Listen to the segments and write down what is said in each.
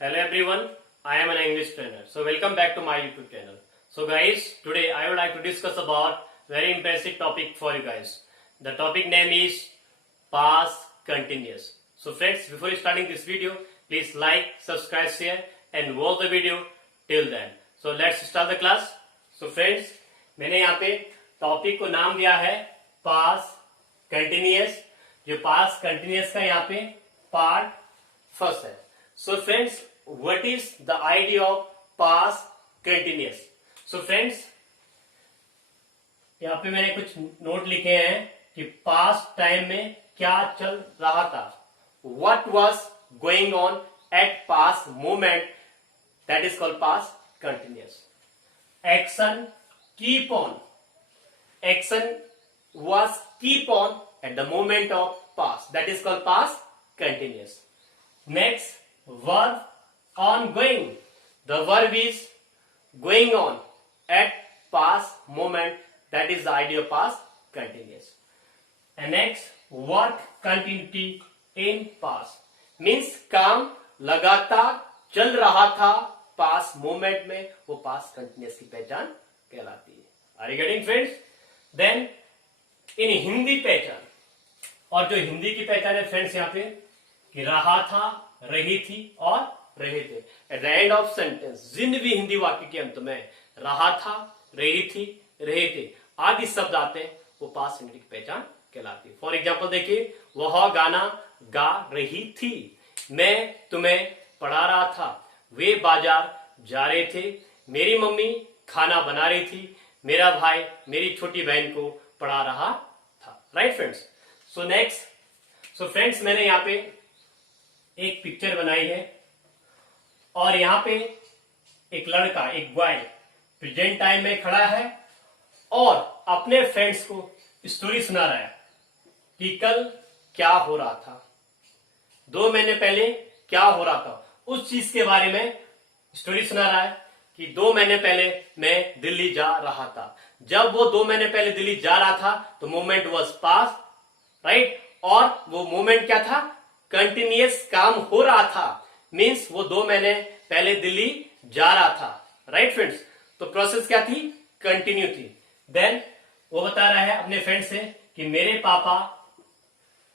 Hello everyone, I am an English trainer. So welcome back to my YouTube channel. So guys, today I would like to discuss about very impressive topic for you guys. The topic name is past continuous. So friends, before starting this video, please like, subscribe, share and watch the video till then. So let's start the class. So friends, मैंने यहाँ पे topic को नाम दिया है past continuous. जो past continuous का यहाँ पे पार्ट फर्स्ट है. So friends, what is the idea of past continuous? So friends, यहाँ पे मैंने कुछ नोट लिखे हैं कि पास्ट टाइम में क्या चल रहा था. What was going on at past moment, that is called past continuous. Action keep on. Action was keep on at the moment of past, that is called past continuous. Next, verb ongoing. The verb is going on at past moment, that is the idea of past continuous. And next, work continuity in past means काम लगातार चल रहा था past moment में, वो past continuous की पहचान कहलाती है. Are you getting friends? Then in Hindi पहचान, और जो हिंदी की पहचान है फ्रेंड्स यहाँ पे कि रहा था, रही थी और रहे थे. At the end of sentence, जिन भी हिंदी वाक्य के अंत में रहा था, रही थी, रहे थे आदि शब्द आते हैं, वो पास्ट इंडिया की पहचान कहलाती है. फॉर एग्जाम्पल देखिए, वह गाना गा रही थी, मैं तुम्हें पढ़ा रहा था, वे बाजार जा रहे थे, मेरी मम्मी खाना बना रही थी, मेरा भाई मेरी छोटी बहन को पढ़ा रहा था. Right friends. So next, so friends मैंने यहाँ पे एक पिक्चर बनाई है और यहाँ पे एक लड़का, एक बॉय प्रेजेंट टाइम में खड़ा है और अपने फ्रेंड्स को स्टोरी सुना रहा है कि कल क्या हो रहा था, 2 महीने पहले क्या हो रहा था, उस चीज के बारे में स्टोरी सुना रहा है कि 2 महीने पहले मैं दिल्ली जा रहा था. जब वो 2 महीने पहले दिल्ली जा रहा था तो मोमेंट वॉज पास्ट, राइट. और वो मोमेंट क्या था, कंटिन्यूअस काम हो रहा था, मीन्स वो 2 महीने पहले दिल्ली जा रहा था. Right friends. तो प्रोसेस क्या थी, कंटिन्यू थी. देन वो बता रहा है अपने फ्रेंड से कि मेरे पापा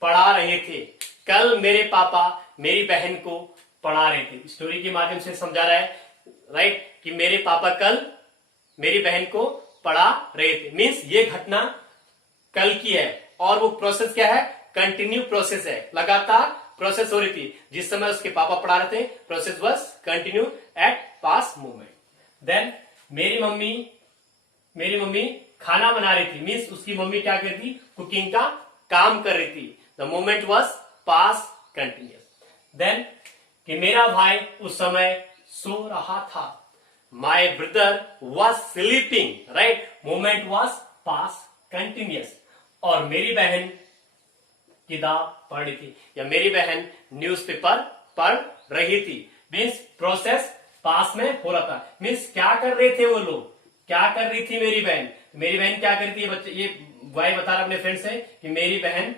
पढ़ा रहे थे, कल मेरे पापा मेरी बहन को पढ़ा रहे थे. स्टोरी के माध्यम से समझा रहा है, राइट, कि मेरे पापा कल मेरी बहन को पढ़ा रहे थे, मीन्स ये घटना कल की है और वो प्रोसेस क्या है, कंटिन्यू प्रोसेस है, लगातार प्रोसेस हो रही थी. जिस समय उसके पापा पढ़ा रहे थे, process was continue at past moment. Then मेरी मम्मी खाना बना रही थी, मीन्स उसकी मम्मी क्या कर रही थी, कुकिंग का काम कर रही थी. The moment was past continuous. Then कि मेरा भाई उस समय सो रहा था, my brother was sleeping, right. Moment was past continuous. और मेरी बहन किताब पढ़ रही थी या मेरी बहन न्यूज़पेपर पढ़ रही थी, मीन्स प्रोसेस पास में हो रहा था. मीन्स क्या कर रहे थे वो लोग, क्या कर रही थी मेरी बहन क्या कर रही थी, बच्चे ये बॉय बता रहा अपने फ्रेंड से कि मेरी बहन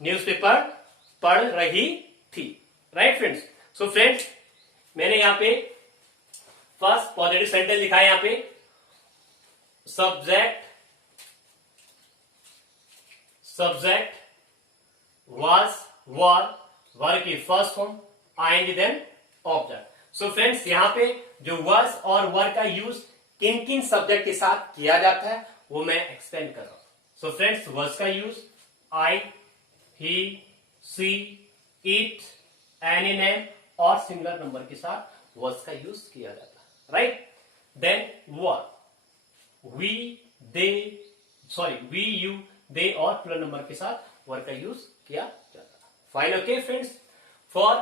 न्यूज़पेपर पढ़ रही थी. Right friends. सो फ्रेंड्स मैंने यहाँ पे फर्स्ट पॉजिटिव सेंटेंस लिखा है, यहाँ पे सब्जेक्ट was वर की फर्स्ट फॉर्म आएंगे, देन ऑब्जेक्ट. सो फ्रेंड्स यहाँ पे जो was और वर का यूज किन किन सब्जेक्ट के साथ किया जाता है वो मैं एक्सप्लेन कर रहा हूं. सो फ्रेंड्स was का use I, he, she, it, any name और सिंगुलर नंबर के साथ was का यूज किया जाता है. Right. Then were, we, you, they और प्लस नंबर के साथ वर्ड का यूज किया जाता है. Fine. Okay friends. For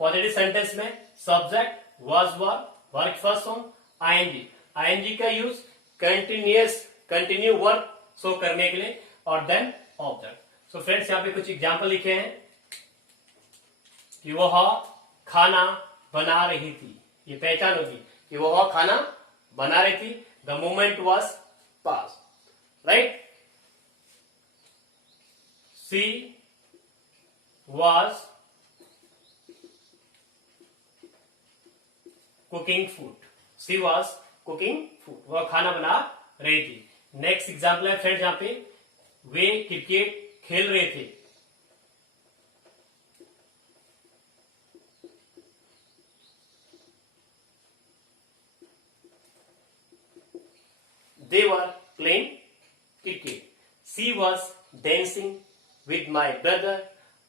positive sentence में subject was verb first form I N G का यूज कंटिन्यू वर्क शो करने के लिए और देन ऑब्जेक्ट. सो फ्रेंड्स यहाँ पे कुछ एग्जांपल लिखे हैं कि वह खाना बना रही थी, ये पहचान होगी कि वह खाना बना रही थी. The moment was pass, right. She was cooking food, she was cooking food, वह खाना बना रही थी। नेक्स्ट एग्जाम्पल है फ्रेंड्स, यहाँ पे वे क्रिकेट खेल रहे थे। They were playing cricket. She was dancing with my brother.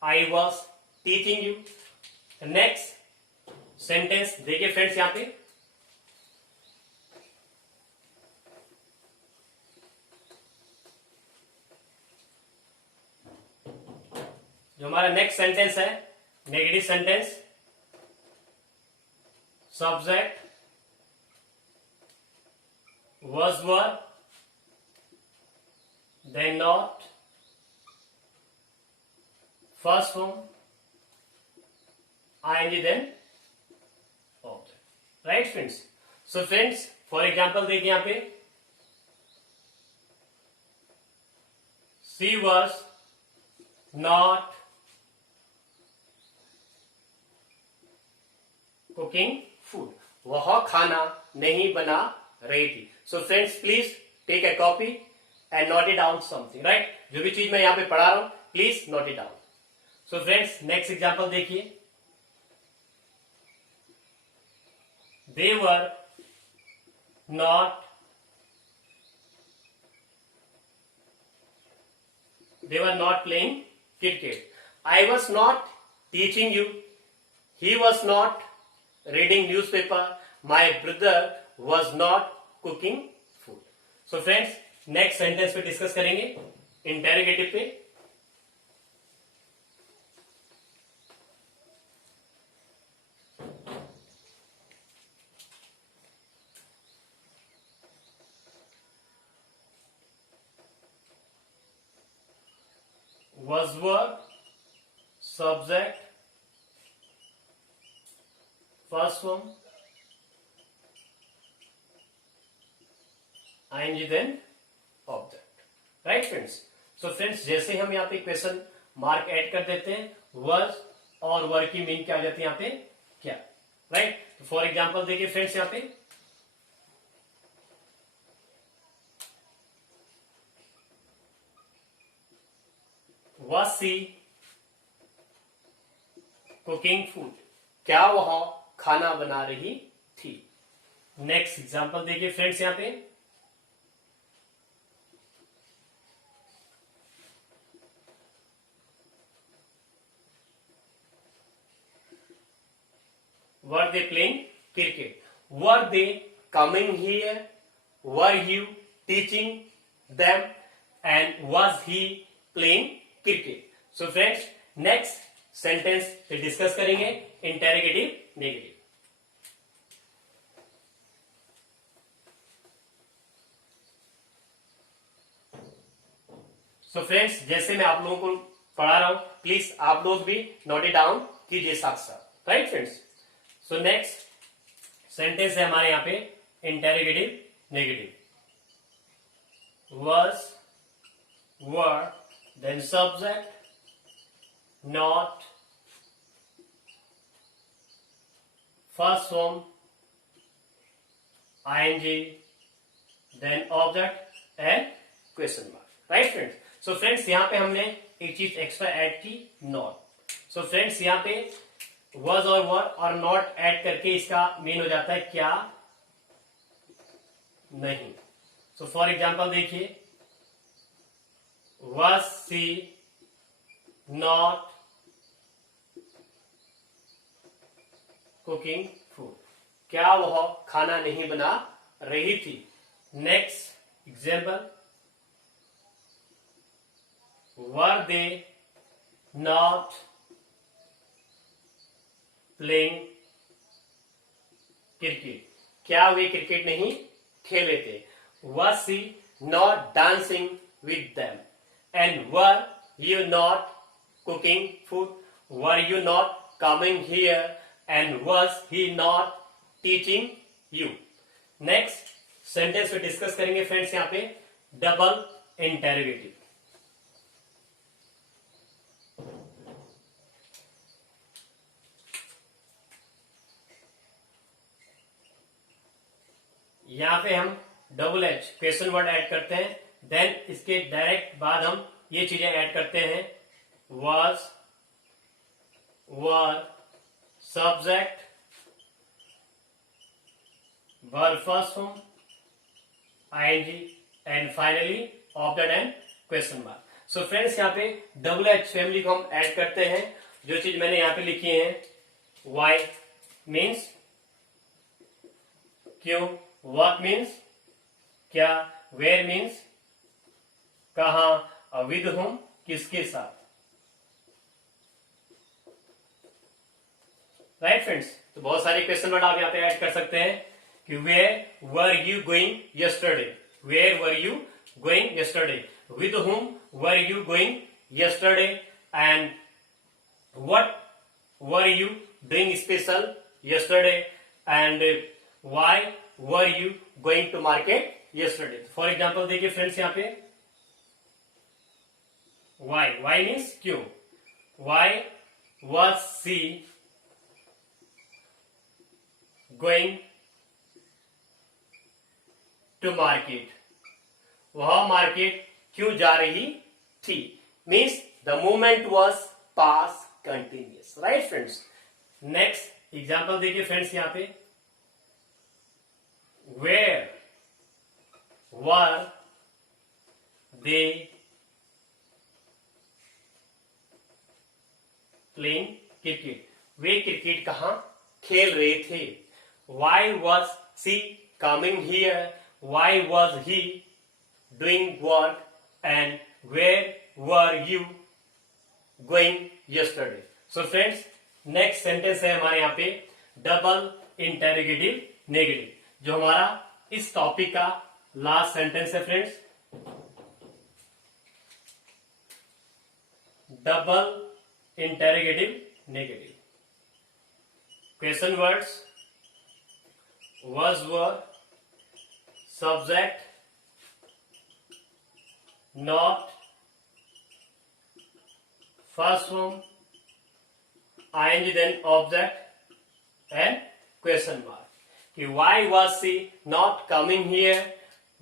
I was teaching you. The next sentence देखिए फ्रेंड्स, यहाँ पे जो हमारा नेक्स्ट सेंटेंस है, negative sentence, subject was were, then not, first form, ing, then object. Right friends? So friends, for example देखिए यहाँ पे, she was not cooking food, वह खाना नहीं बना रही थी। So friends, please take a copy and note it down something, right? जो भी चीज मैं यहाँ पे पढ़ा रहा हूं, please note it down. So friends, next example देखिए, they were not playing cricket. I was not teaching you. He was not reading newspaper. My brother was not cooking food. So friends, next sentence पे discuss करेंगे, interrogative पे। was were, subject, first form, ing, then object. Right friends? So friends, जैसे हम यहाँ पे question mark add कर देते हैं, was और were की मीन क्या आ जाती है यहाँ पे, क्या, राइट? तो फॉर एग्जाम्पल देखिए फ्रेंड्स, यहाँ पे was she कुकिंग फूड, क्या वह खाना बना रही थी। नेक्स्ट एग्जाम्पल देखिए फ्रेंड्स, यहाँ पे were they playing cricket, were they coming here, were you teaching them, and was he playing cricket. So friends, next sentence पे डिस्कस करेंगे, इंटेरोगेटिव नेगेटिव। सो फ्रेंड्स, जैसे मैं आप लोगों को पढ़ा रहा हूं, प्लीज आप लोग भी नोट इट डाउन कीजिए साथ साथ, right friends? So next sentence है हमारे यहां पे interrogative negative. was, were, then subject, not, first form, ing, then object and question mark. Right friends? So friends, यहां पे हमने एक चीज एक्स्ट्रा ऐड की, नॉट। सो फ्रेंड्स, यहां पे was और were और not ऐड करके इसका मीन हो जाता है क्या, नहीं। सो फॉर एग्जाम्पल देखिए, was she not cooking food, क्या वह खाना नहीं बना रही थी। Next example, were they not playing cricket, क्या वे क्रिकेट नहीं खेले थे। was she not dancing with them, and were you not cooking food, were you not coming here, and was he not teaching you. Next sentence पे discuss करेंगे friends, यहां पे double interrogative. यहाँ पे हम double H question word add करते हैं, then इसके डायरेक्ट बाद हम ये चीजें ऐड करते हैं, was, were, subject, verb first form, ing, and finally object and question mark. So friends यहाँ पे डबल एच फैमिली को हम ऐड करते हैं. जो चीज मैंने यहाँ पे लिखी है, वाई मीन्स क्यों, व्हाट मीन्स क्या, वेयर मीन्स कहां, विद हुम किसके साथ. राइट फ्रेंड्स, तो बहुत सारे क्वेश्चन वर्ड आप यहाँ पे ऐड कर सकते हैं कि where were you going yesterday, where were you going yesterday, with whom were you going yesterday, and what were you doing special yesterday, and why were you going to market yesterday. For example देखिए friends यहाँ पे why means क्यों, why was she going to market, वह market क्यों जा रही थी. Means the movement was pass continuous. Right friends, next example देखिए फ्रेंड्स यहाँ पे, where were they playing cricket, वे क्रिकेट कहां खेल रहे थे. Why was she coming here, why was he doing work, and where were you going yesterday. So friends, next sentence है हमारे यहाँ पे डबल इंटेरोगेटिव नेगेटिव, जो हमारा इस टॉपिक का लास्ट सेंटेंस है friends. Double interrogative negative, question words was, were, subject, not, first form, ing, then object and question mark. कि why was she not coming here,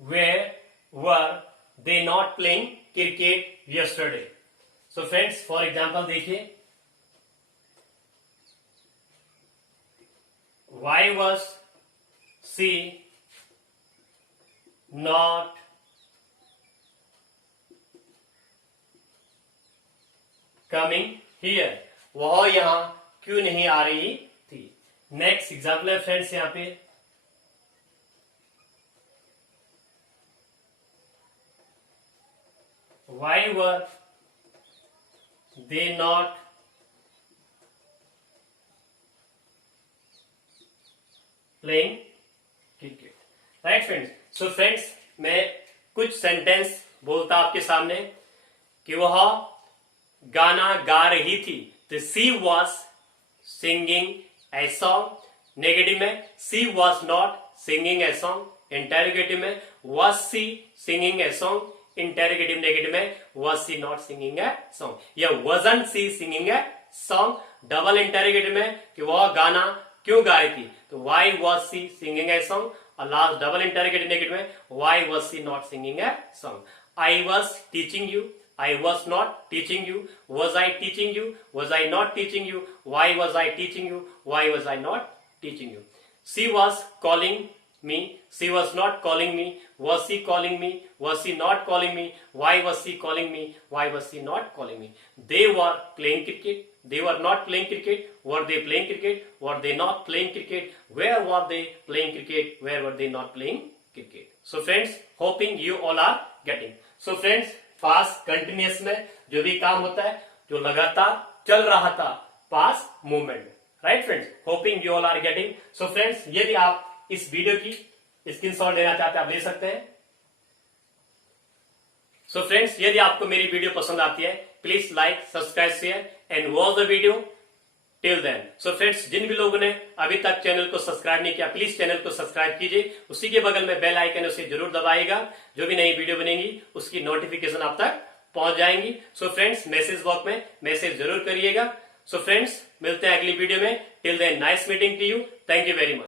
where were they not playing cricket yesterday. So friends, for example देखिए, why was she not coming here, वह यहां क्यों नहीं आ रही थी. Next example है friends यहाँ पे, why were they not playing cricket. Right friends, so friends मैं कुछ सेंटेंस बोलता आपके सामने कि वह गाना गा रही थी. तो she was singing a song. Negative में she was not singing a song. Interrogative में was she singing a song. Interrogative negative में was she not singing a song, या wasn't she singing a song. Double interrogative में कि वह गाना क्यों गा रही थी, तो why was she singing a song. और लास्ट डबल इंटेरोगेटिव नेगेटिव में why was she not singing a song. I was teaching you, I was not teaching you. Was I teaching you? Was I not teaching you? Why was I teaching you? Why was I not teaching you? She was calling me. She was not calling me. Was she calling me? Was she not calling me? Why was she calling me? Why was she not calling me? They were playing cricket. They were not playing cricket. Were they playing cricket? Were they not playing cricket? Where were they playing cricket? Where were they not playing cricket? So friends, hoping you all are getting. So friends, past continuous में जो भी काम होता है, जो लगातार चल रहा था, past movement. Right friends, hoping you all are getting. So friends, यदि आप इस वीडियो की स्क्रीनशॉट लेना चाहते हैं, आप ले सकते हैं. सो फ्रेंड्स, यदि आपको मेरी वीडियो पसंद आती है, please like, subscribe, share and watch the video till then. So friends, जिन भी लोगों ने अभी तक चैनल को सब्सक्राइब नहीं किया, प्लीज चैनल को सब्सक्राइब कीजिए. उसी के बगल में बेल आइकन, उसे जरूर दबाइएगा. जो भी नई वीडियो बनेगी उसकी नोटिफिकेशन आप तक पहुंच जाएंगी. सो फ्रेंड्स, मैसेज बॉक्स में मैसेज जरूर करिएगा. सो फ्रेंड्स, मिलते हैं अगली वीडियो में. Till then, nice meeting to you. Thank you very much.